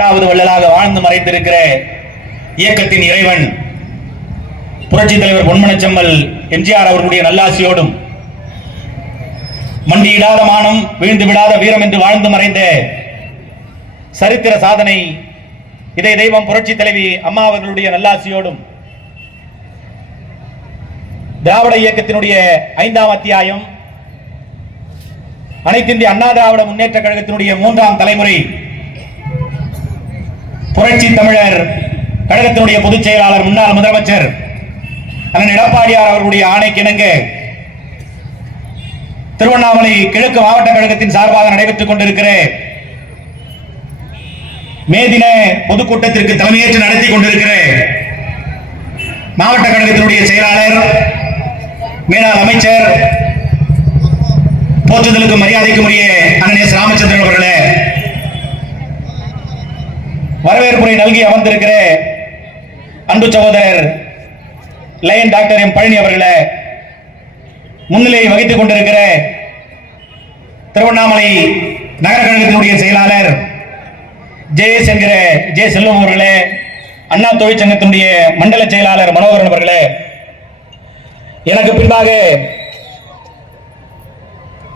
எட்டாவது வள்ளலாக வாழ்ந்து மறைந்திருக்கிற இயக்கத்தின் இறைவன் புரட்சி தலைவர் பொன்மனச்செம்மல் எம்ஜிஆர் அவர்களுடைய நல்லாசியோடும் மண்டியிடாத மானம் வீழ்ந்து விடாத வீரம் என்று வாழ்ந்து மறைந்த சரித்திர சாதனை இதை தெய்வம் புரட்சி தலைவி அம்மா அவர்களுடைய நல்லாசியோடும் திராவிட இயக்கத்தினுடைய ஐந்தாம் அத்தியாயம் அனைத்திந்திய அண்ணா திராவிட முன்னேற்ற கழகத்தினுடைய மூன்றாம் தலைமுறை புரட்சி தமிழர் கழகத்தினுடைய பொதுச் செயலாளர் முன்னாள் முதலமைச்சர் அண்ணன் எடப்பாடியார் அவர்களுடைய ஆணைக்கிணங்க திருவண்ணாமலை கிழக்கு மாவட்ட கழகத்தின் சார்பாக நடைபெற்றுக் கொண்டிருக்கிற மே தின பொதுக்கூட்டத்திற்கு தலைமையேற்று நடத்தி கொண்டிருக்கிற மாவட்ட கழகத்தினுடைய செயலாளர் மேலாள் அமைச்சர் போற்றுதலுக்கு மரியாதைக்கு உரிய அண்ணன் எஸ் ராமச்சந்திரன் அவர்களே வரவேற்புரை நல்கி அமர்ந்திருக்கிற அன்பு சகோதரர் லயன் டாக்டர் எம் பழனி அவர்களை முன்னிலை வகித்துக் கொண்டிருக்கிற திருவண்ணாமலை நகர கழகத்தினுடைய செயலாளர் ஜேஎஸ் என்கிற ஜே செல்வம் அவர்களே அண்ணா தொழிற்சங்கத்தினுடைய மண்டல செயலாளர் மனோகரன் அவர்களே எனக்கு பின்பாக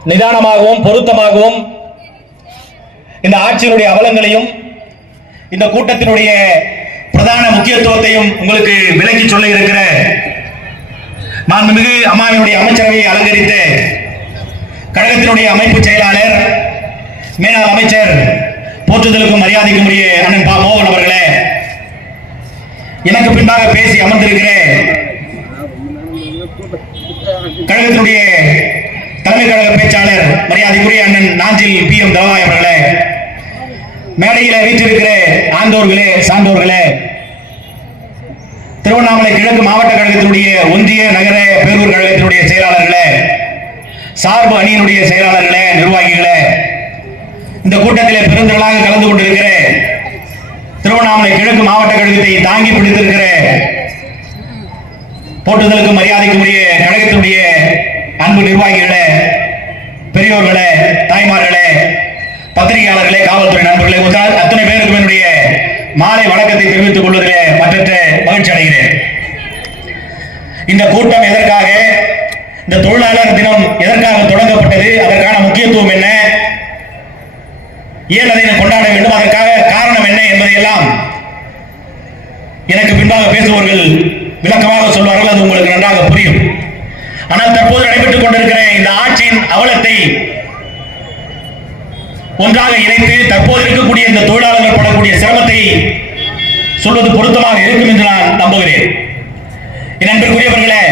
நிதானமாகவும் பொருத்தமாகவும் இந்த ஆட்சியினுடைய அவலங்களையும் இந்த கூட்டத்தினுடைய பிரதான முக்கியத்துவத்தையும் உங்களுக்கு விளக்கி சொல்ல இருக்கிற மாண்புமிகு அம்மாவினுடைய அமைச்சரவையை அலங்கரித்த கழகத்தினுடைய அமைப்பு செயலாளர் மேலாள் அமைச்சர் போற்றுதலுக்கும் மரியாதைக்கும் உரிய அண்ணன் பா மோகன் அவர்களே எனக்கு பின்பாக பேசி அமர்ந்திருக்கிற கழகத்தினுடைய தலைமை கழக பேச்சாளர் மரியாதைக்குரிய அண்ணன் நாஞ்சில் பி எம் தலவாய் அவர்களே மேடையில வீற்றிருக்கிற ஆண்டோர்களே சான்றோர்களே திருவண்ணாமலை கிழக்கு மாவட்ட கழகத்தினுடைய ஒன்றிய நகர பேரூர் கழகத்தினுடைய செயலாளர்களே சார்பு அணியினுடைய செயலாளர்களே நிர்வாகிகளே இந்த கூட்டத்திலே பெருந்திரளாக கலந்து கொண்டிருக்கிற திருவண்ணாமலை கிழக்கு மாவட்ட கழகத்தை தாங்கி பிடித்திருக்கிற போட்டுதலுக்கு மரியாதைக்குரிய கழகத்தினுடைய அன்பு நிர்வாகிகளே பெரியோர்களே தாய்மார்களே பத்திரிகையாளர்களே காவல்துறை நண்பர்களே உங்கள் அத்தனை பேருக்கும் என்னுடைய மாலை வணக்கத்தை தெரிவித்துக் கொள்வதிலே மற்ற மகிழ்ச்சி அடைகிறேன். இந்த கூட்டம் எதற்காக? இந்த தொழிலாளர் தினம் எதற்காக தொடங்கப்பட்டது? அதற்கான முக்கியத்துவம் என்ன? ஏன் அதை கொண்டாட வேண்டும்? அதற்காக காரணம் என்ன என்பதையெல்லாம் எனக்கு பின்பாக பேசுபவர்கள் விளக்கமாக சொல்வார்கள். அது உங்களுக்கு நன்றாக புரியும். ஆனால் தற்போது நடைபெற்றுக் கொண்டிருக்கிற இந்த ஆட்சியின் அவலத்தை ஒன்றாக இணைத்து தற்போது இருக்கக்கூடிய இந்த தொழிலாளர்கள் படக்கூடிய சிரமத்தை சொல்வது பொருத்தமாக இருக்கும் என்று நான் நம்புகிறேன். என் அன்பிற்குரியவர்களே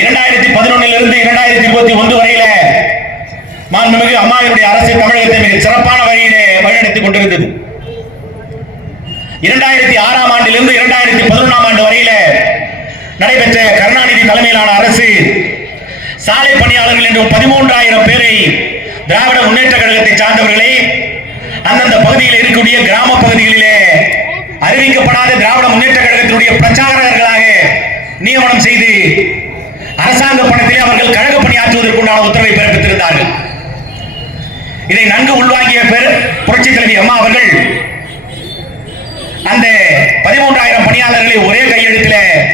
இரண்டாயிரத்தி பதினொன்னிலிருந்து இரண்டாயிரத்தி இருபத்தி ஒன்று வரையில மாண்புமிகு அம்மாவினுடைய அரசு தமிழகத்தை மிக சிறப்பான வகையிலே வழிநடத்திக் கொண்டிருந்தது. இரண்டாயிரத்தி ஆறாம் ஆண்டிலிருந்து இரண்டாயிரத்தி பதினொன்றாம் ஆண்டு வரையில நடைபெற்ற கருணாநிதி தலைமையிலான அரசு சாலை பணியாளர்கள் என்று பதிமூன்றாயிரம் பேரை திராவிட முன்னேற்ற கழகத்தை சார்ந்தவர்களே அந்தந்த பகுதியில் இருக்கக்கூடிய கிராம பகுதிகளிலே அறிவிக்கப்படாத திராவிட முன்னேற்ற கழகத்தினுடைய பிரச்சாரகர்களாக நியமனம் செய்து அரசாங்க பணத்திலே அவர்கள் கழக பணியாற்றுவதற்குண்டான உத்தரவை பிறப்பித்திருந்தார்கள். இதை நன்கு உள்வாங்கிய பெரு புரட்சி தலைவி அம்மா அவர்கள் அந்த பதிமூன்றாயிரம் பணியாளர்களை ஒரே கையெழுத்தில்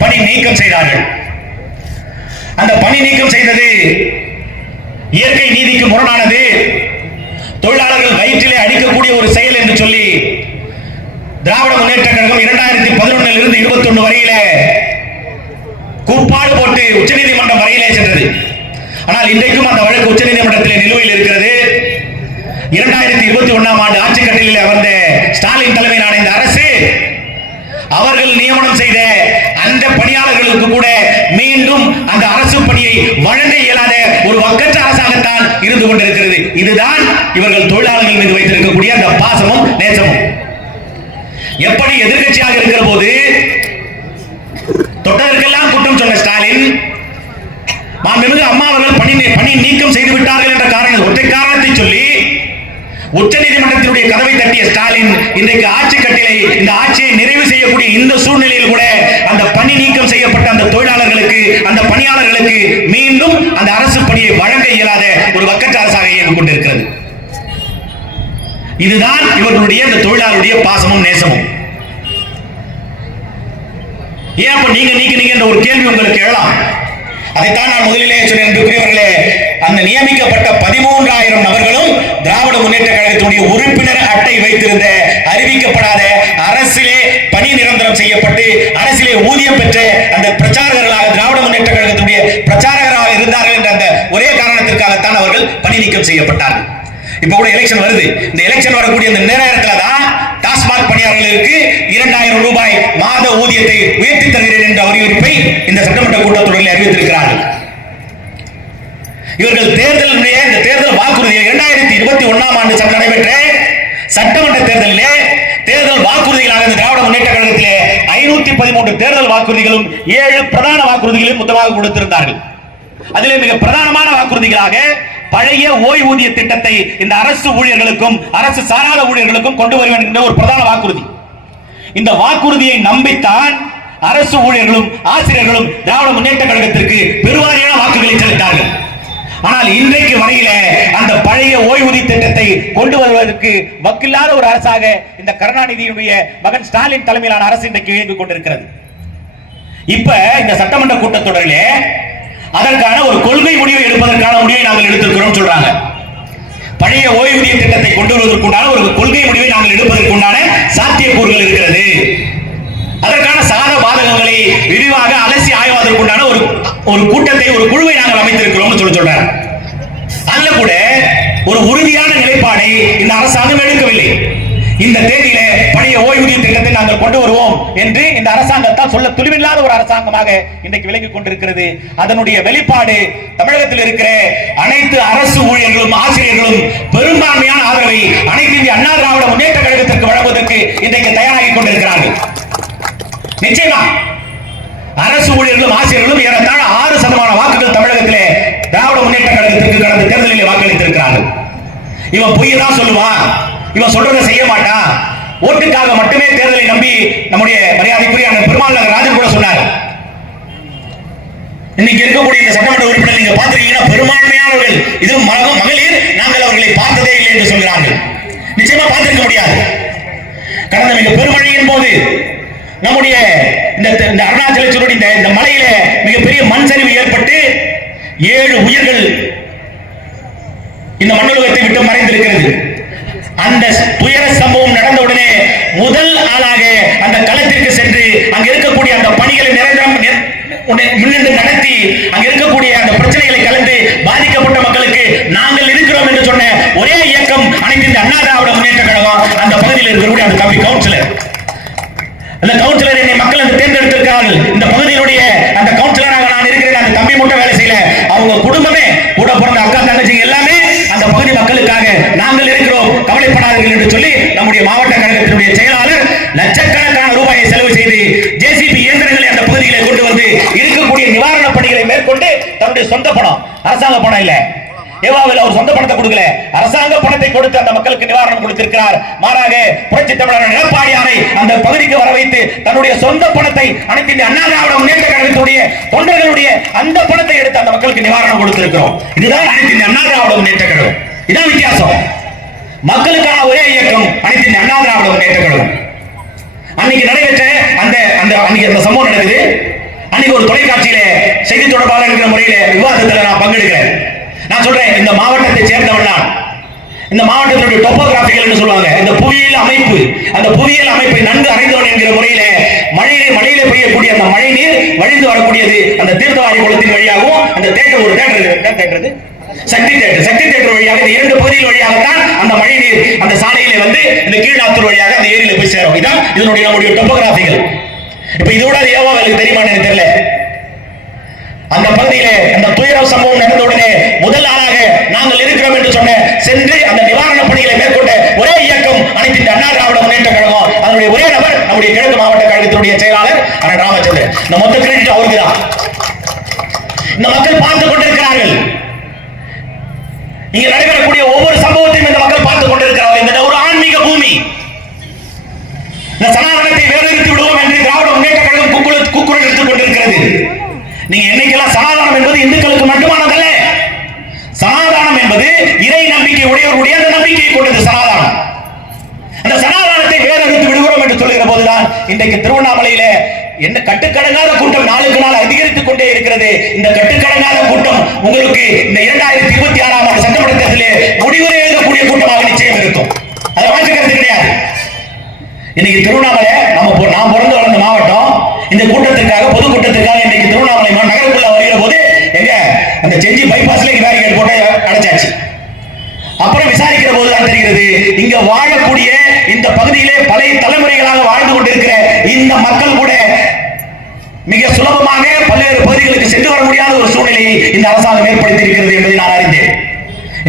பணி நீக்கம் செய்தார்கள். அந்த பணி நீக்கம் செய்தது இயற்கை நீதிக்கு முரணானது. தொழிலாளர்கள் வயிற்றிலே அடிக்கக்கூடிய ஒரு செயல் என்று சொல்லி திராவிட முன்னேற்ற கழகம் இரண்டாயிரத்தி பதினொன்னில் இருந்து இருபத்தி ஒன்று வரையில கூப்பாடு போட்டு உச்சநீதிமன்றம் வரையிலே சென்றது. ஆனால் இன்றைக்கும் அந்த வழக்கு உச்சநீதிமன்றத்தில் நிலுவையில் இருக்கிறது. இரண்டாயிரத்தி இருபத்தி ஒன்னாம் ஆண்டு ஆட்சி கட்டளையில் அமர்ந்த ஸ்டாலின் தலைமையில் இந்த அரசு அவர்கள் நியமனம் செய்த அந்த பணியாளர்களுக்கு கூட மீண்டும் அந்த அரசு பணியை வழங்க இயலாத ஒரு அரசாகத்தான் இருந்து கொண்டிருக்கிறது. இதுதான் இவர்கள் தொழிலாளர்கள் மீது வைத்திருக்கக்கூடிய அந்த பாசமும் நேசமும். எப்படி எதிர்கட்சியாக இருக்கிற போது தொட்டதற்கெல்லாம் குற்றம் சொன்ன ஸ்டாலின் மாண்புமிகு அம்மா அவர்கள் பணி பணி நீக்கம் செய்து விட்டார்கள் என்ற காரணம் ஒற்றை காரணத்தை சொல்லி உச்ச நீதிமன்றத்தினுடைய கதவை தட்டிய ஸ்டாலின் இன்றைக்கு ஆட்சி கட்டிலை இந்த ஆட்சியை நிறைவு செய்யக்கூடிய இந்த சூழ்நிலையில் கூட அந்த பணி நீக்கம் செய்யப்பட்ட அந்த தொழிலாளர்களுக்கு அந்த பணியாளர்களுக்கு மீண்டும் அந்த அரசு பணியை வழங்க இயலாத ஒரு வக்கற்ற அரசாக இயங்கிக் கொண்டிருக்கிறது இதுதான் இவர்களுடைய இந்த தொழிலாளருடைய பாசமும் நேசமும். ஏன் அப்ப நீங்க நீங்க நீங்க என்ற ஒரு கேள்வி உங்களுக்கு எழலாம். அதைத்தான் நான் முதலிலே சொன்னேன் அந்த நியமிக்கப்பட்ட பதிமூன்றாயிரம் நபர்களும் திராவிட முன்னேற்ற கழகத்தினுடைய உறுப்பினர் அட்டை வைத்திருந்த அறிவிக்கப்படாத அரசிலே பணி நிரந்தரம் செய்யப்பட்டு அரசிலே ஊதியம் பெற்ற அந்த பிரச்சாரகர்களாக திராவிட முன்னேற்ற கழகத்தினுடைய பிரச்சாரகராக இருந்தார்கள் என்ற அந்த ஒரே காரணத்திற்காகத்தான் அவர்கள் பணி நீக்கம் செய்யப்பட்டார்கள். இப்ப கூட எலெக்ஷன் வருது. இந்த எலெக்ஷன் வரக்கூடிய இந்த நேரத்தில் தான் டாஸ்மாக் பணியாளர்களுக்கு இரண்டாயிரம் ரூபாய் மாத ஊதியத்தை உயர்த்தி தருகிறேன் என்ற அறிவிப்பை இந்த சட்டமன்ற கூட்டத்தொடரில் அறிவித்திருக்கிறார்கள். இவர்கள் தேர்தலுடைய இந்த தேர்தல் வாக்குறுதியை இரண்டாயிரத்தி இருபத்தி ஒன்னாம் ஆண்டு சட்ட நடைபெற்ற சட்டமன்ற தேர்தலிலே தேர்தல் வாக்குறுதிகளாக இந்த திராவிட முன்னேற்ற கழகத்திலே ஐநூத்தி பதிமூன்று தேர்தல் வாக்குறுதிகளும் ஏழு பிரதான வாக்குறுதிகளையும் மொத்தமாக கொடுத்திருந்தார்கள். அதிலே மிக பிரதானமான வாக்குறுதிகளாக பழைய ஓய்வூதிய திட்டத்தை இந்த அரசு ஊழியர்களுக்கும் அரசு சாராத ஊழியர்களுக்கும் கொண்டு வருவேன் என்கிற ஒரு பிரதான வாக்குறுதி. இந்த வாக்குறுதியை நம்பித்தான் அரசு ஊழியர்களும் ஆசிரியர்களும் திராவிட முன்னேற்ற கழகத்திற்கு பெருவாரியான வாக்குகளை செலுத்தார்கள். ஆனால் இன்றைக்கு வரையில அந்த பழைய ஓய்வூதிய திட்டத்தை கொண்டு வருவதற்கு வக்கில்லாத ஒரு அரசாக இந்த கருணாநிதியுடைய மகன் ஸ்டாலின் தலைமையிலான அரசு இன்றைக்கு இயங்கிக் கொண்டிருக்கிறது. இப்ப இந்த சட்டமன்ற கூட்டத்தொடரிலே அதற்கான ஒரு கொள்கை முடிவை எடுப்பதற்கான முடிவை நாங்கள் எடுத்திருக்கிறோம் சொல்றாங்க. பழைய ஓய்வூதிய திட்டத்தை கொண்டு வருவதற்குண்டான ஒரு கொள்கை முடிவை நாங்கள் எடுப்பதற்குண்டான சாத்தியக்கூறுகள் இருக்கிறது. அதற்கான சாத பாதகங்களை விரிவாக அலசி ஆய்வதற்குண்டான ஒரு ஒரு கூட்டத்தை ஒரு குழுவை நாங்கள் அமைத்திருக்கிறோம் சொல்லி சொல்றாங்க. அதுல கூட ஒரு உறுதியான நிலைப்பாடை இந்த அரசாங்கம் எடுக்கவில்லை. இந்த தேதியில பழைய ஓய்வூதிய திட்டத்தை நாங்கள் கொண்டு வருவோம் என்று இந்த அரசாங்கத்தால் சொல்ல துணிவில்லாத ஒரு அரசாங்கமாக இன்றைக்கு விலகிக் கொண்டிருக்கிறது. அதனுடைய வெளிப்பாடு தமிழகத்தில் இருக்கிற அனைத்து அரசு ஊழியர்களும் ஆசிரியர்களும் பெரும்பான்மையான ஆதரவை அனைத்து இந்திய அண்ணா திராவிட முன்னேற்ற கழகத்திற்கு வழங்குவதற்கு இன்றைக்கு தயாராகி கொண்டிருக்கிறார்கள். நிச்சயமா அரசு ஊழியர்களும் ஆசிரியர்களும் ஏறத்தாழ ஆறு சதமான வாக்குகள் தமிழகத்திலே திராவிட முன்னேற்ற கழகத்திற்கு கடந்த தேர்தலில் வாக்களித்திருக்கிறார்கள். இவன் பொய்யதான் சொல்லுவான். இவன் சொல்றதை செய்ய மாட்டான். ஓட்டுக்காக மட்டுமே தேர்தலை நம்பி நம்முடைய மரியாதைக்குரிய பெருமாள் நகர் ராஜன் கூட சொன்னார். இன்னைக்கு இருக்கக்கூடிய இந்த சட்டமன்ற உறுப்பினர் நீங்க பார்த்திருக்கீங்கன்னா பெரும்பான்மையானவர்கள். இது மக- மகளிர் நாங்கள் அவர்களை பார்த்ததே இல்லை என்று சொல்கிறார்கள். நிச்சயமா பார்த்திருக்க முடியாது. கடந்த மிக பெருமழையின் போது நம்முடைய இந்த இந்த அருணாச்சலேஸ்வரர் இந்த இந்த மலையில மிகப்பெரிய மண் சரிவு ஏற்பட்டு ஏழு உயிர்கள் இந்த மண்ணுலகத்தை விட்டு மறைந்திருக்கிறது. அந்த துயர சம்பவம் முதல் ஆளாக அந்த களத்திற்கு சென்று அங்க இருக்கக்கூடிய அந்த பணிகளை நிரந்தரம் முன்னின்று நடத்தி அங்க இருக்கக்கூடிய அந்த பிரச்சனைகளை கலந்து பாதிக்கப்பட்ட மக்களுக்கு நாங்கள் இருக்கிறோம் என்று சொன்ன ஒரே இயக்கம் அனைத்து இந்த அண்ணா திராவிட முன்னேற்ற கழகம் அந்த பகுதியில் இருக்கக்கூடிய அந்த தம்பி கவுன்சிலர் அந்த கவுன்சிலர் என்னை மக்கள் அந்த தேர்ந்தெடுத்திருக்கிறார்கள். இந்த பகுதியினுடைய அந்த கவுன்சிலராக நான் இருக்கிறேன். அந்த தம்பி மட்டும் வேலை செய்யல. அவங்க குடும்பமே கூட பிறந்த அக்கா தங்கச்சி எல்லாமே அந்த பகுதி மக்களுக்காக நாங்கள் இருக்கிறோம். கவலைப்படாதீர்கள் என்று சொல்லி நம்முடைய மாவட்ட கழகத்தினுடைய செயலாளர் லட்சக்கணக்கான ரூபாயை செலவு செய்து ஜேசிபி இயந்திரங்களை அந்த பகுதிகளை கொண்டு வந்து இருக்கக்கூடிய நிவாரண பணிகளை மேற்கொண்டு தன்னுடைய சொந்த பணம் அரசாங்க பணம் இல்ல. ஏவாவில் அவர் சொந்த பணத்தை கொடுக்கல. அரசாங்க பணத்தை கொடுத்து அந்த மக்களுக்கு நிவாரணம் கொடுத்திருக்கிறார். மாறாக புரட்சி தமிழர் எடப்பாடியாரை அந்த பகுதிக்கு வர வைத்து தன்னுடைய சொந்த பணத்தை அனைத்து அண்ணா திராவிட முன்னேற்ற கழகத்துடைய தொண்டர்களுடைய அந்த பணத்தை எடுத்து அந்த மக்களுக்கு நிவாரணம் கொடுத்திருக்கிறோம். இதுதான் அனைத்து அண்ணா திராவிட முன்னேற்ற கழகம். இதான் வித்தியாசம். மக்களுக்கான ஒரே இயக்கம் அனைத்து அண்ணா திராவிட முன்னேற்ற கழகம் அன்னைக்கு நடைபெற்ற அந்த அந்த அன்னைக்கு அந்த சம்பவம் நடக்குது. அன்னைக்கு ஒரு தொலைக்காட்சியில செய்தி தொடர்பாளர் என்கிற முறையில விவாதத்தில் நான் பங்கெடுக்கிறேன். நான் சொல்றேன் இந்த மாவட்டத்தை சேர்ந்தவன் நான். இந்த மாவட்டத்தினுடைய டொப்போகிராபிகள் சொல்லுவாங்க. இந்த புவியியல் அமைப்பு அந்த புவியியல் அமைப்பை நன்கு அறிந்தவன் என்கிற முறையில மழையிலே மழையிலே பெய்யக்கூடிய அந்த மழை நீர் வழிந்து வரக்கூடியது அந்த தீர்த்தவாரி குளத்தின் வழியாகவும் அந்த தேட்டர் ஒரு தேட்டர் என்ன theatre Sakthi theatre Sakthi theatre வழியாக இந்த இரண்டு பகுதிகள் வழியாகத்தான் அந்த மழை நீர் அந்த சாலையில வந்து இந்த கீழாத்தூர் வழியாக அந்த ஏரியில போய் சேரும். இதான் இதனுடைய நம்முடைய டொப்போகிராபிகள் இப்ப இதோட ஏவா எனக்கு தெரியுமா எனக்கு தெரியல. அந்த பகுதியிலே அந்த துயர சம்பவம் நடந்த உடனே முதல் ஆளாக நாங்கள் இருக்கிறோம் என்று சொன்ன சென்று அந்த நிவாரண பணிகளை மேற்கொண்ட ஒரே இயக்கம் அனைத்து அண்ணா திராவிட முன்னேற்ற கழகம். அதனுடைய ஒரே நபர் நம்முடைய கிழக்கு மாவட்ட கழகத்தினுடைய செயலாளர் அண்ணன் ராமச்சந்திரன். இந்த மொத்த கிரெடிட் அவருக்கு தான் இந்த மக்கள் பார்த்து கொண்டிருக்கிறார்கள். இங்க நடைபெறக்கூடிய ஒவ்வொரு சம்பவத்தையும் இந்த மக்கள் பார்த்துக் கொண்டிருக்கிறார்கள். இந்த ஒரு ஆன்மீக பூமி. இந்த சனாதனத்தை வேறறுத்து விடுவோம் என்று திராவிட முன்னேற்ற கழகம் கூக்குரல் குக்குரல் எடுத்துக் கொண்டிருக்கிறது. நீங்க என்னைக்கெல்லாம் சனாதனம் என்பது இந்துக்களுக்கு மட்டுமானதல்ல. சனாதானம் என்பது இறை நம்பிக்கை உடையவருடைய அந்த நம்பிக்கையை கொண்டது சனாதானம் வருகிற போதுதான் இன்றைக்கு திருவண்ணாமலையில என்ன கட்டுக்கடங்காத கூட்டம் நாளுக்கு நாள் அதிகரித்துக் கொண்டே இருக்கிறது. இந்த கட்டுக்கடங்காத கூட்டம் உங்களுக்கு இந்த இரண்டாயிரத்தி இருபத்தி ஆறாம் ஆண்டு சட்டமன்ற தேர்தலில் முடிவுரை எழுதக்கூடிய கூட்டமாக நிச்சயம் இருக்கும். அதை மாற்றுக்கிறது கிடையாது. இன்னைக்கு திருவண்ணாமலை நம்ம பொ- நான் பிறந்து வளர்ந்த மாவட்டம். இந்த கூட்டத்திற்காக பொது கூட்டத்திற்காக இன்னைக்கு திருவண்ணாமலை மா- நகருக்குள்ள வருகிற போது எங்க அந்த செஞ்சி பைபாஸ்ல பேரிகேட் போட்டு அடைச்சாச்சு. அப்புறம் விசாரிக்கிற போதுதான் தெரிகிறது இங்க வாழக்கூடிய இந்த பகுதியிலே பழைய தலைமுறைகளாக வாழ்ந்து கொண்டிருக்கிற இந்த மக்கள் கூட மிக சுலபமாக பல்வேறு பகுதிகளுக்கு சென்று வர முடியாத ஒரு சூழ்நிலையை இந்த அரசாங்கம் ஏற்படுத்தி இருக்கிறது என்பதை நான் அறிந்தேன்.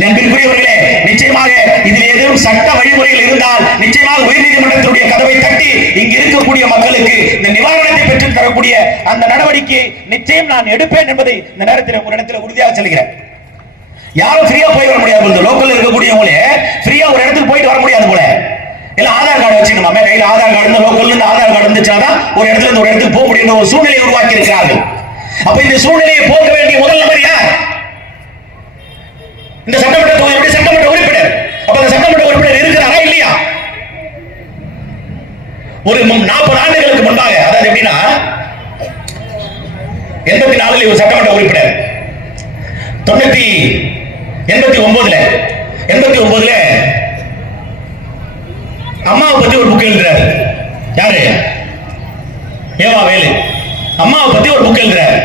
நண்பிற்குரியவர்களே நிச்சயமாக இதில் ஏதேனும் சட்ட வழிமுறைகள் இருந்தால் நிச்சயமாக உயர்நீதிமன்றத்தினுடைய கதவை தட்டி இங்கு இருக்கக்கூடிய மக்களுக்கு இந்த நிவாரணத்தை பெற்றுத் தரக்கூடிய அந்த நடவடிக்கையை நிச்சயம் நான் எடுப்பேன் என்பதை இந்த நேரத்தில் உங்களிடத்தில் உறுதியாக சொல்கிறேன். யாரும் ஃப்ரீயா போய் வர முடியாது இந்த லோக்கல்ல இருக்கக்கூடியவங்களே ஃப்ரீயா ஒரு இடத்துக்கு போயிட்டு வர முடியாது போல. இல்ல ஆதார் கார்டு வச்சுக்கணுமா? கையில ஆதார் கார்டு இந்த லோக்கல்ல இருந்து ஆதார் கார்டு இருந்துச்சாதான் ஒரு இடத்துல இருந்து ஒரு இடத்துக்கு போக முடியும் ஒரு சூழ்நிலையை உருவாக்கி இருக்கிறார்கள் அப்ப இந்த சூழ்நிலையை போக்க வேண்டிய முதல் நபர் யார்? இந்த சட்டமன்ற தொகுதியுடைய சட்டமன்ற உறுப்பினர்? அப்ப இந்த சட்டமன்ற உறுப்பினர் இருக்கிறாரா இல்லையா? ஒரு நாற்பது ஆண்டுகளுக்கு முன்பாக அதாவது எப்படின்னா எண்பத்தி நாலுல ஒரு சட்டமன்ற உறுப்பினர். தொண்ணூத்தி எண்பத்தி ஒன்பதுல எண்பத்தி ஒன்பதுல அம்மாவை பத்தி ஒரு புக் எழுதுறாரு. யாரு? ஏவா வேலு. அம்மாவை பத்தி ஒரு புக் எழுதுறாரு.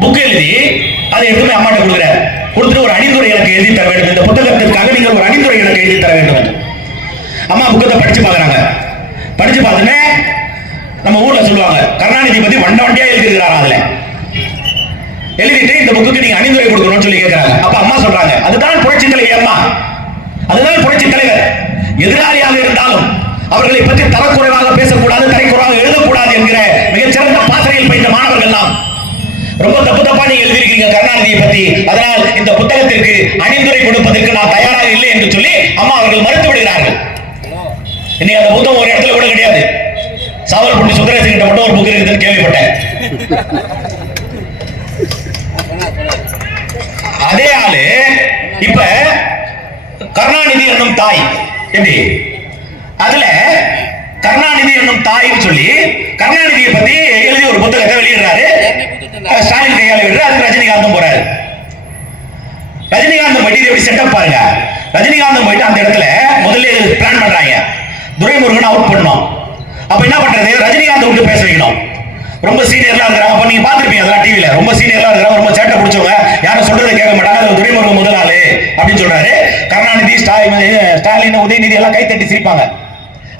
புக் எழுதி அதை எதுவுமே அம்மாட்ட கொடுக்குறாரு. கொடுத்துட்டு ஒரு அணிந்துரை எனக்கு எழுதி தர வேண்டும். இந்த புத்தகத்திற்காக நீங்கள் ஒரு அணிந்துரை எனக்கு எழுதி தர வேண்டும் அம்மா புக்கத்தை படிச்சு பாக்குறாங்க படிச்சு பார்த்துன்னு நம்ம ஊர்ல சொல்லுவாங்க கருணாநிதி பத்தி வண்ட வண்டியா எழுதிருக்கிறாரா அதுல? எழுதிட்டு இந்த புக்குக்கு நீங்க அணிந்துரை கொடுக்கணும்னு சொல்லி கேட்கிறாங்க அப்ப அம்மா சொல்றாங்க அதுதான் புரட்சி தலைவி அம்மா. அதுதான் புரட்சி தலைவர். எதிராளியாக இருந்தாலும் அவர்களை பற்றி தரக்குறைவாக பேசக்கூடாது தரைக்குறைவாக எழுதக்கூடாது என்கிற மிகச்சிறந்த பாசறையில் பயின்ற மாணவர்கள் எல்லாம் ரொம்ப தப்பு தப்பா நீங்க எழுதியிருக்கீங்க கருணாநிதியை பத்தி. அதனால் இந்த புத்தகத்திற்கு அணிந்துரை கொடுப்பதற்கு நான் தயாராக இல்லை என்று சொல்லி அம்மா அவர்கள் மறுத்து விடுகிறார்கள். இன்னைக்கு அந்த புத்தகம் ஒரு இடத்துல கூட கிடையாது. சாவல்பட்டி சுந்தரேசன் கிட்ட மட்டும் ஒரு புக் இருக்குதுன்னு கேள்விப்பட்டேன். அதே ஆளு இப்ப கருணாநிதி என்னும் தாய். எப்படி அதுல கருணாநிதி என்னும் தாய்னு சொல்லி கருணாநிதியை பத்தி எழுதி ஒரு புத்தகத்தை வெளியிடுறாரு. ஸ்டாலின் கையால விடுறாரு அதுக்கு ரஜினிகாந்தும் போறாரு. ரஜினிகாந்த் போயிட்டு எப்படி செட்டப் பாருங்க. ரஜினிகாந்த் போயிட்டு அந்த இடத்துல முதல்ல பிளான் பண்றாங்க. துரைமுருகன் அவுட் பண்ணோம் அப்ப என்ன பண்றது? ரஜினிகாந்த் விட்டு பேச வைக்கணும். ரொம்ப சீனியர்லாம் இருக்கிறாங்க அப்ப நீங்க பாத்துருப்பீங்க அதெல்லாம் டிவில ரொம்ப சீனியர்லாம் இருக்கிறாங்க ரொம்ப சேட்டை பிடிச்சவங்க. யாரும் சொல்றதை கேட்க மாட்டாங்க. அது துரைமுருகன் முதல் ஆளு அப்படின்னு சொல்றாரு. கருணாநிதி ஸ்டாலின் உதயநிதி எல்லாம் கை தட்டி சிரிப்பாங்க.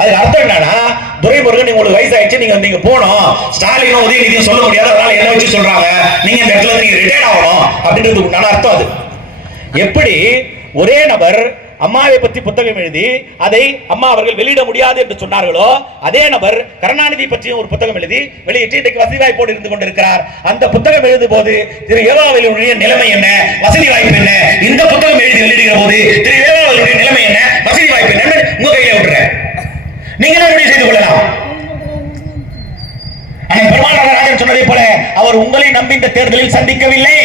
அதுக்கு அர்த்தம் என்னன்னா துரைமுருகன் உங்களுக்கு வயசாயிடுச்சு நீங்க நீங்க போனோம் ஸ்டாலினும் உதயநிதியும் சொல்ல முடியாது அதனால என்ன வச்சு சொல்றாங்க? நீங்க இந்த இடத்துல நீங்க ரிட்டையர் ஆகணும் அப்படின்றது உண்டான அர்த்தம் அது. எப்படி ஒரே நபர் அம்மாவை பற்றி புத்தகம் எழுதி அதை அம்மா அவர்கள் வெளியிட முடியாது என்று சொன்னார்களோ அதே நபர் கருணாநிதி பற்றியும் ஒரு புத்தகம் எழுதி வெளியிட்டு இன்றைக்கு வசதி வாய்ப்போடு இருந்து கொண்டிருக்கிறார். அந்த புத்தகம் எழுதும் போது திரு ஏவாவலியுடைய நிலைமை என்ன? வசதி வாய்ப்பு என்ன? இந்த புத்தகம் எழுதி வெளியிடுகிற போது திரு ஏவாவலியுடைய நிலைமை என்ன? வசதி வாய்ப்பு என்ன? உங்க கையில விட்டுறேன் நீங்களே முடிவு செய்து கொள்ளலாம்? ஆனால் பெருமாள் சொன்னதை போல அவர் உங்களை நம்பி இந்த தேர்தலில் சந்திக்கவில்லை.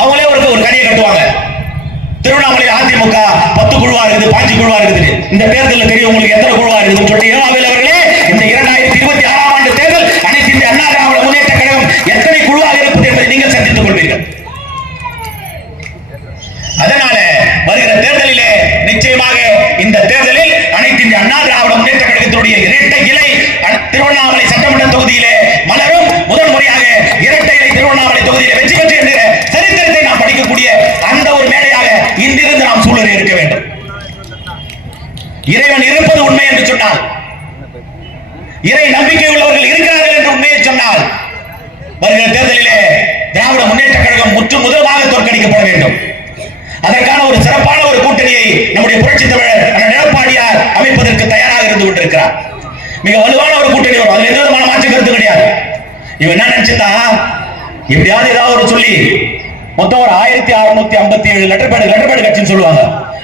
அவங்களே ஒரு ஒரு கட்டுவாங்க. திருவண்ணாமலை அதிமுக பத்து குழுவா இருக்குது பாஞ்சு குழுவா இருக்குது. இந்த தேர்தலில் தெரியும் உங்களுக்கு எத்தனை குழுவா இருக்குதுன்னு சொல்லிட்டு ஏவாவில் மிக வலுவான ஒரு கூட்டணி வரும். அதுல எந்த விதமான மாற்று கருத்து கிடையாது. இவன் என்ன நினைச்சிருந்தா எப்படியாவது ஏதாவது ஒரு சொல்லி மொத்தம் ஒரு ஆயிரத்தி அறுநூத்தி ஐம்பத்தி ஏழு லெட்டர் பேடு லெட்டர் பேடு கட்சின்னு சொல்லுவாங்க.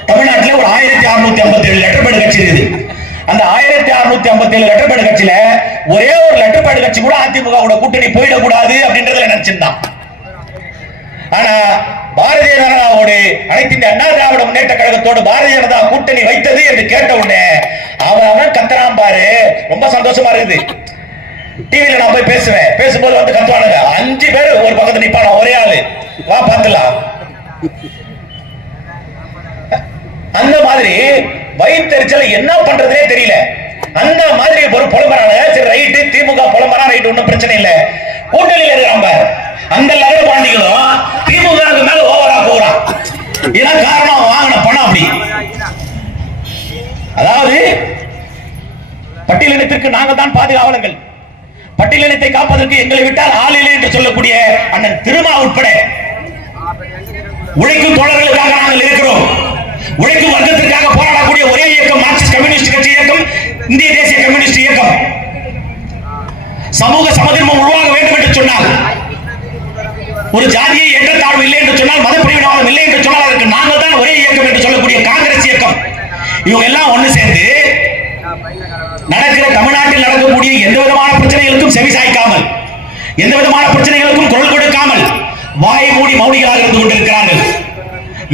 தமிழ்நாட்டுல ஒரு ஆயிரத்தி அறுநூத்தி ஐம்பத்தி ஏழு லெட்டர் பேடு கட்சி இருக்குது. அந்த ஆயிரத்தி அறுநூத்தி ஐம்பத்தி ஏழு லெட்டர் பேடு கட்சியில ஒரே ஒரு லெட்டர் பேடு கட்சி கூட அதிமுக கூட கூட்டணி போயிடக்கூடாது அப்படின்றதுல நினைச்சிருந்தான். ஆனா பாரதிய ஜனதாவோடு அனைத்து இந்த அண்ணா திராவிட முன்னேற்ற கழகத்தோடு பாரதிய ஜனதா கூட்டணி வைத்தது என்று கேட்ட உடனே அவன் அவன் கத்தராம் பாரு. ரொம்ப சந்தோஷமா இருக்குது. டிவில நான் போய் பேசுவேன். பேசும்போது வந்து கத்துவானுங்க. அஞ்சு பேர் ஒரு பக்கத்துல நிப்பான ஒரே ஆளு. வா பாத்துலாம் அந்த மாதிரி வயிற்றுச்சல என்ன பண்றதுனே தெரியல. அந்த மாதிரி ஒரு புலம்பரான சரி ரைட்டு திமுக புலம்பரா ரைட்டு ஒன்றும் பிரச்சனை இல்லை. கூட்டணியில இருக்கிறான் பாரு. அந்த லெவல் குழந்தைகளும் திமுக மேல ஓவரா போறான் இதான் காரணம் வாங்கின பணம் அப்படி. அதாவது பட்டியலினத்திற்கு நாங்கள் தான் பாதுகாவலர்கள். பட்டியலினத்தை காப்பதற்கு எங்களை விட்டால் ஆள் இல்லை என்று சொல்லக்கூடிய அண்ணன் திருமா உட்பட உழைக்கும் தோழர்களுக்காக நாங்கள் இருக்கிறோம். உழைக்கும் வர்க்கத்திற்காக போராடக்கூடிய ஒரே இயக்கம் மார்க்சிஸ்ட் கம்யூனிஸ்ட் கட்சி இயக்கம் இந்திய தேசிய கம்யூனிஸ்ட் இயக்கம். சமூக சமதர்மம் உருவாக வேண்டும் என்று சொன்னால் ஒரு ஜாதியை ஏற்றத்தாழ்வு இல்லை என்று சொன்னால் மத இல்லை என்று சொன்னால் அதற்கு நாங்கள் தான் ஒரே இயக்கம் என்று சொல்லக்கூடிய காங்கிரஸ் இயக்கம். இவங்க எல்லாம் ஒண்ணு சேர்ந்து நடக்கிற தமிழ்நாட்டில் நடக்கக்கூடிய எந்த விதமான பிரச்சனைகளுக்கும் செவி சாய்க்காமல் எந்த விதமான பிரச்சனைகளுக்கும் குரல் கொடுக்காமல் வாய் மூடி மௌனிகளாக இருந்து கொண்டிருக்கிறார்கள்.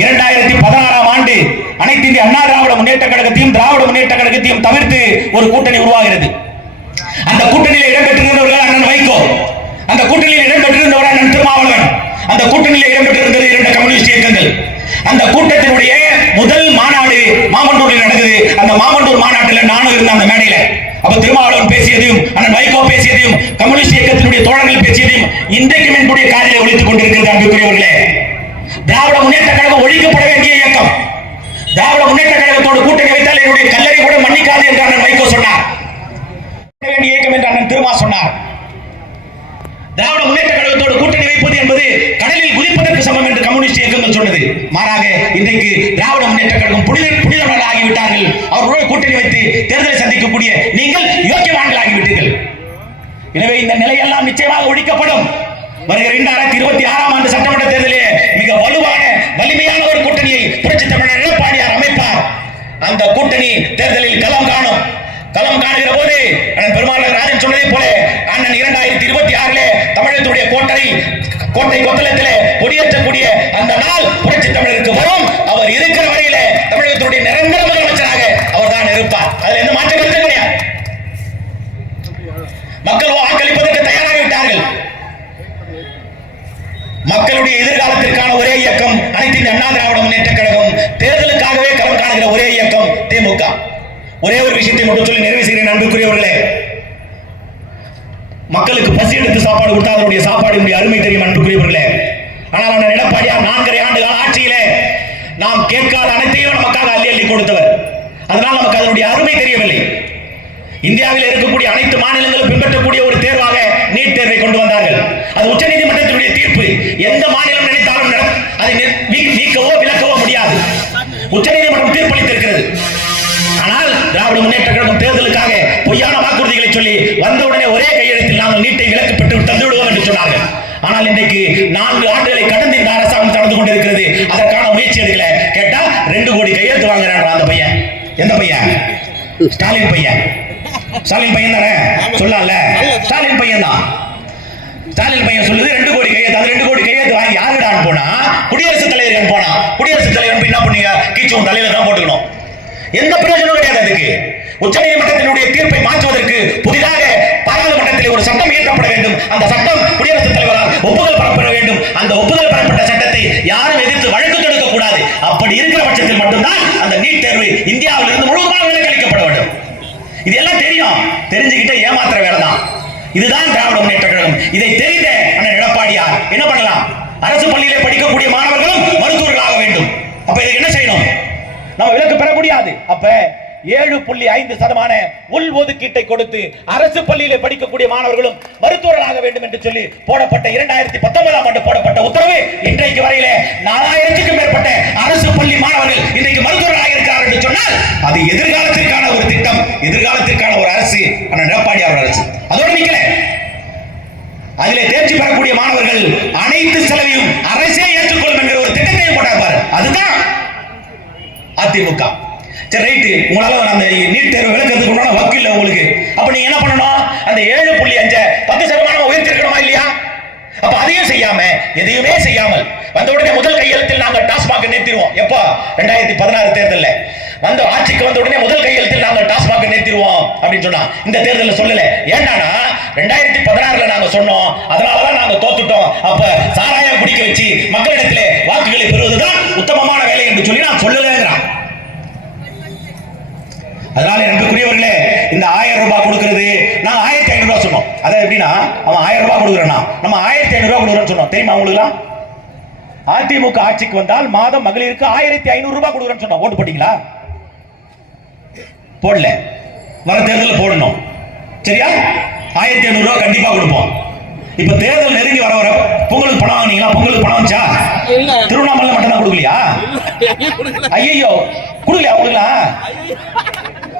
இரண்டாயிரத்தி பதினாறாம் ஆண்டு அனைத்து இந்திய அண்ணா திராவிட முன்னேற்ற கழகத்தையும் திராவிட முன்னேற்ற கழகத்தையும் தவிர்த்து ஒரு கூட்டணி உருவாகிறது. அந்த கூட்டணியில் இடம்பெற்றிருந்தவர்கள் அண்ணன் வைகோ. அந்த கூட்டணியில் இடம்பெற்ற அந்த கூட்டணியில் இடம்பெற்றிருந்தது இரண்டு கம்யூனிஸ்ட் இயக்கங்கள். அந்த கூட்டத்தினுடைய முதல் மாநாடு மாமண்டூரில் நடந்தது. அந்த மாமண்டூர் மாநாட்டில் நானும் இருந்தேன் அந்த மேடையில. அப்ப திருமாவளவன் பேசியதையும் அண்ணன் வைகோ பேசியதையும் கம்யூனிஸ்ட் இயக்கத்தினுடைய தோழர்கள் பேசியதையும் இன்றைக்கும் என்னுடைய காலையில் ஒழித்துக் கொண்டிருக்கிறது அன்புக்குரியவர்களே. திராவிட முன்னேற்ற கழகம் ஒழிக்கப்பட வேண்டிய இயக்கம். திராவிட முன்னேற்ற கழகத்தோடு கூட்டணி வைத்தால் என்னுடைய கல்லறை கூட மன்னிக்காது என்று அண்ணன் வைகோ சொன்னார். வேண்டிய இயக்கம் என்று அண்ணன் திருமா சொன்னார். திராவிட முன்னேற்ற கழகத்தோடு கடலில் குதிப்பதற்கு சமம் என்று கம்யூனிஸ்ட் இயக்கங்கள் சொன்னது. மாறாக இன்றைக்கு திராவிட முன்னேற்ற கழகம் புனித புனிதவர்கள் ஆகிவிட்டார்கள். அவர்களோடு கூட்டணி வைத்து தேர்தலை சந்திக்கக்கூடிய நீங்கள் யோக்கியவான்கள் ஆகிவிட்டீர்கள் எனவே இந்த நிலையெல்லாம் நிச்சயமாக ஒழிக்கப்படும். வருகிற இரண்டாயிரத்தி இருபத்தி ஆறாம் ஆண்டு சட்டமன்ற தேர்தலிலே மிக வலுவான வலிமையான ஒரு கூட்டணியை புரட்சி தமிழர் எடப்பாடியார் அமைப்பார். அந்த கூட்டணி தேர்தலில் களம் காணும் களம் காணுகிற போது அண்ணன் பெருமாள் ராஜன் சொன்னதை போல அண்ணன் இரண்டாயிரத்தி இருபத்தி ஆறுல தமிழகத்துடைய கோட்டை கோட்டை கொத்தளத்திலே கொடியேற்றக்கூடிய அந்த நாள் புரட்சி தமிழருக்கு வரும். அவர் இருக்கிற வரையில தமிழகத்துடைய நிரந்தரமாக முதலமைச்சராக அவர் தான் இருப்பார் அதுல எந்த மாற்ற கருத்து கிடையாது மக்கள் வாக்களிப்பதற்கு தயாராகி விட்டார்கள் மக்களுடைய எதிர்காலத்திற்கான ஒரே இயக்கம் அனைத்து இந்திய அண்ணா திராவிட முன்னேற்ற கழகம் தேர்தலுக்காகவே களம் காணுகிற ஒரே இயக்கம் திமுக ஒரே ஒரு விஷயத்தை மட்டும் சொல்லி நிறைவு செய்கிறேன் அன்புக்குரியவர்களே. மக்களுக்கு பசி எடுத்து சாப்பாடு கொடுத்தா அதனுடைய சாப்பாடு அருமை தெரியும் அன்புக்குரியவர்களே. ஆனால் அண்ணன் எடப்பாடியார் நான்கரை ஆண்டுகள் ஆட்சியிலே நாம் கேட்காத அனைத்தையும் நமக்காக அள்ளி அள்ளி கொடுத்தவர். அதனால் நமக்கு அதனுடைய அருமை தெரியவில்லை. இந்தியாவில் இருக்கக்கூடிய அனைத்து மாநிலங்களும் பின்பற்றக்கூடிய ஒரு தேர்வாக நீட் தேர்வை கொண்டு வந்தார்கள். அது உச்சநீதி முன்னேற்ற கழகம் தேர்தலுக்காக பொய்யான வாக்குறுதிகளை சொல்லி வந்தவுடனே ஒரே கையெழுத்தில் நாங்கள் நீட்டை விலக்கு பெற்று தந்து விடுவோம் என்று சொன்னார்கள். ஆனால் இன்றைக்கு நான்கு ஆண்டுகளை கடந்து இந்த அரசாங்கம் நடந்து கொண்டிருக்கிறது. அதற்கான முயற்சி எடுக்கல. கேட்டா ரெண்டு கோடி கையெழுத்து வாங்குறான் அந்த பையன். எந்த பையன்? ஸ்டாலின் பையன். ஸ்டாலின் பையன் தானே? சொல்லல ஸ்டாலின் பையன் தான். ஸ்டாலின் பையன் சொல்லுது ரெண்டு கோடி கையெழுத்து. அது ரெண்டு கோடி கையெழுத்து வாங்கி யாருடான்னு போனா குடியரசுத் தலைவர் போனா. குடியரசுத் தலைவர் என்ன பண்ணீங்க கீச்சு தலையில தான் போட்டுக்கணும். எந்த பிரச்சனையும் கிடையாது அதுக்கு. உச்சநீதிமன்றத்தினுடைய தீர்ப்பை மாற்றுவதற்கு புதிதாக பாராளுமன்றத்தில் ஒரு சட்டம் இயற்றப்பட வேண்டும். அந்த சட்டம் குடியரசுத் தலைவரால் ஒப்புதல் பெறப்பட வேண்டும். அந்த ஒப்புதல் பெறப்பட்ட சட்டத்தை யாரும் எதிர்த்து வழக்கு தொடுக்க கூடாது. அப்படி இருக்கிற பட்சத்தில் மட்டும்தான் அந்த நீட் தேர்வு இந்தியாவில் இருந்து முழுவதுமாக விலக்களிக்கப்பட வேண்டும். இது எல்லாம் தெரியும். தெரிஞ்சுக்கிட்டே ஏமாத்துற வேலை தான் இதுதான் திராவிட முன்னேற்ற கழகம். இதை தெரிந்த அண்ணன் எடப்பாடியார் என்ன பண்ணலாம்? அரசு பள்ளியிலே படிக்கக்கூடிய மாணவர்களும் மருத்துவர்களாக வேண்டும். அப்ப இதுக்கு என்ன செய்யணும்? நம்ம விலக்கு பெற முடியாது அப்ப ஏழு புள்ளி ஐந்து சதமான உள் ஒதுக்கீட்டை கொடுத்து அரசு பள்ளியில படிக்கக்கூடிய மாணவர்களும் மருத்துவர்களாக வேண்டும் என்று சொல்லி போடப்பட்ட இரண்டாயிரத்தி பத்தொன்பதாம் ஆண்டு போடப்பட்ட உத்தரவு இன்றைக்கு வரையிலே நாலாயிரத்துக்கும் மேற்பட்ட அரசு பள்ளி மாணவர்கள் இன்றைக்கு மருத்துவர்களாக இருக்கிறார்கள் என்று சொன்னால் அது எதிர்காலத்திற்கான ஒரு திட்டம் எதிர்காலத்திற்கான ஒரு அரசு எடப்பாடி அவர் அரசு. அதோடு நிக்கல. அதிலே தேர்ச்சி பெறக்கூடிய மாணவர்கள் அனைத்து செலவையும் அரசே ஏற்றுக்கொள்ளும் என்கிற ஒரு திட்டத்தையும் போட்டார் அதுதான் அதிமுக. சரி ரைட்டு உங்களால அந்த நீட் தேர்வு விளக்கிறதுக்கு உண்டான வக்கு இல்லை உங்களுக்கு. அப்ப நீங்க என்ன பண்ணணும்? அந்த ஏழு புள்ளி அஞ்ச பத்து சதமானம் உயர்த்திருக்கணுமா இல்லையா? அப்ப அதையும் செய்யாம எதையுமே செய்யாமல் வந்த உடனே முதல் கையெழுத்தில் நாங்கள் டாஸ்மாக் நிறுத்திடுவோம். எப்போ? ரெண்டாயிரத்தி பதினாறு தேர்தலில். வந்த ஆட்சிக்கு வந்த உடனே முதல் கையெழுத்தில் நாங்கள் டாஸ்மாக் நிறுத்திடுவோம் அப்படின்னு சொன்னா இந்த தேர்தலில் சொல்லல. ஏன்னா ரெண்டாயிரத்தி பதினாறுல நாங்க சொன்னோம். அதனாலதான் நாங்க தோத்துட்டோம். அப்ப சாராயம் குடிக்க வச்சு மக்களிடத்திலே வாக்குகளை பெறுவதுதான் உத்தமமான வேலை என்று சொல்லி நான் சொல்லலைங்கிறான். அதனால எனக்குரியவர்களே இந்த ஆயிரம் ரூபாய் கொடுக்கிறது. நாங்க ஆயிரத்தி ஐநூறு ரூபாய் சொன்னோம். அதாவது எப்படின்னா அவன் ஆயிரம் ரூபாய் கொடுக்குறானா நம்ம ஆயிரத்தி ஐநூறு ரூபாய் கொடுக்குறோம்னு சொன்னோம். தெரியுமா உங்களுக்குலாம் அதிமுக ஆட்சிக்கு வந்தால் மாதம் மகளிருக்கு ஆயிரத்தி ஐநூறு ரூபாய் கொடுக்குறேன்னு சொன்னோம். ஓட்டு போட்டீங்களா? போடல. வர தேர்தலில் போடணும். சரியா? ஆயிரத்தி ஐநூறு ரூபாய் கண்டிப்பா கொடுப்போம். இப்ப தேர்தல் நெருங்கி வர வர பொங்கலுக்கு பணம் வாங்கினீங்களா? பொங்கலுக்கு பணம் வந்துச்சா? இல்ல. திருவண்ணாமலை மட்டும் தான் கொடுக்கலையா. ஐயோ கொடுக்கலையா கொடுக்கலாம்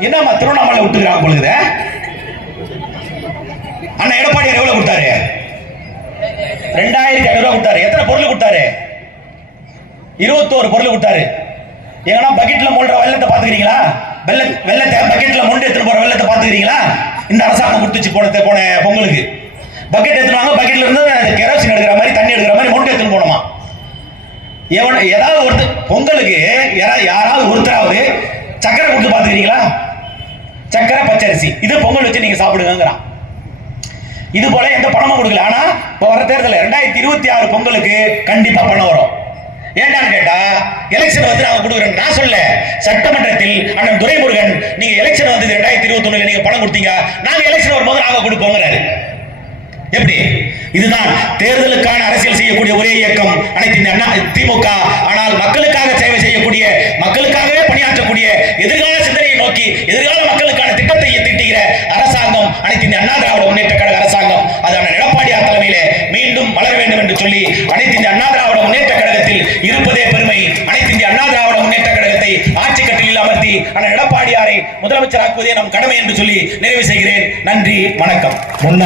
என்னம்மா திருவண்ணாமலை விட்டுக்கிறாங்க பொழுது அண்ணா எடப்பாடியார் எவ்வளவு கொடுத்தாரு? ரெண்டாயிரத்தி ஐநூறு கொடுத்தாரு. எத்தனை பொருள் கொடுத்தாரு? இருபத்தோரு பொருள் கொடுத்தாரு. எங்கன்னா பக்கெட்ல மோல்ற வெள்ளத்தை பாத்துக்கிறீங்களா வெள்ள வெள்ளத்தை பக்கெட்ல முண்டு எடுத்துட்டு போற வெள்ளத்தை பாத்துக்கிறீங்களா இந்த அரசாங்கம் கொடுத்துச்சு போன போன பொங்கலுக்கு. பக்கெட் எடுத்துனாங்க பக்கெட்ல இருந்து கெரோசின் எடுக்கிற மாதிரி தண்ணி எடுக்கிற மாதிரி முண்டு எடுத்துட்டு போனோமா எவன் ஏதாவது ஒருத்தர் பொங்கலுக்கு யாராவது ஒருத்தராவது சக்கரை கொடுத்து பாத்துக்கிறீங்களா சக்கரை பச்சரிசி. இது பொங்கல் வச்சு நீங்க சாப்பிடுங்கிறான் இது போல எந்த பணமும் கொடுக்கல. ஆனா இப்போ வர தேர்தல் ரெண்டாயிரத்தி இருபத்தி ஆறு பொங்கலுக்கு கண்டிப்பா பணம் வரும். ஏன்டான்னு கேட்டா எலெக்ஷன் வந்து நாங்க கொடுக்குறோம் நான் சொல்ல சட்டமன்றத்தில் அண்ணன் துரைமுருகன் நீங்க எலெக்ஷன் வந்தது ரெண்டாயிரத்தி இருபத்தி ஒண்ணுல நீங்க பணம் கொடுத்தீங்க. நாங்க எலெக்ஷன் வரும்போது நாங்க கொடுப்போங்கிறாரு. எப்படி? இதுதான் தேர்தலுக்கான அரசியல் செய்யக்கூடிய ஒரே இயக்கம். அனைத்து இந்த அண்ணா திமுக ஆனால் மக்களுக்காக சேவை செய்யக்கூடிய மக்களுக்காகவே பணியாற்றக்கூடிய எதிர்கால சிந்தனை நோக்கி எதிர்கால மக்களுக்கான திட்டத்தை தீட்டுகிற அரசாங்கம் அனைத்து இந்த அண்ணா திராவிட முன்னேற்ற கழக அரசாங்கம் அதான எடப்பாடியார் தலைமையிலே மீண்டும் வளர வேண்டும் என்று சொல்லி அனைத்து இந்த அண்ணா திராவிட முன்னேற்ற கழகத்தில் இருப்பதே பெருமை. அனைத்து இந்திய அண்ணா திராவிட முன்னேற்ற கழகத்தை ஆட்சி கட்டிலில் அமர்த்தி அண்ணன் எடப்பாடியாரை முதலமைச்சராக்குவதே நம் கடமை என்று சொல்லி நிறைவு செய்கிறேன். நன்றி வணக்கம். முன்னாள்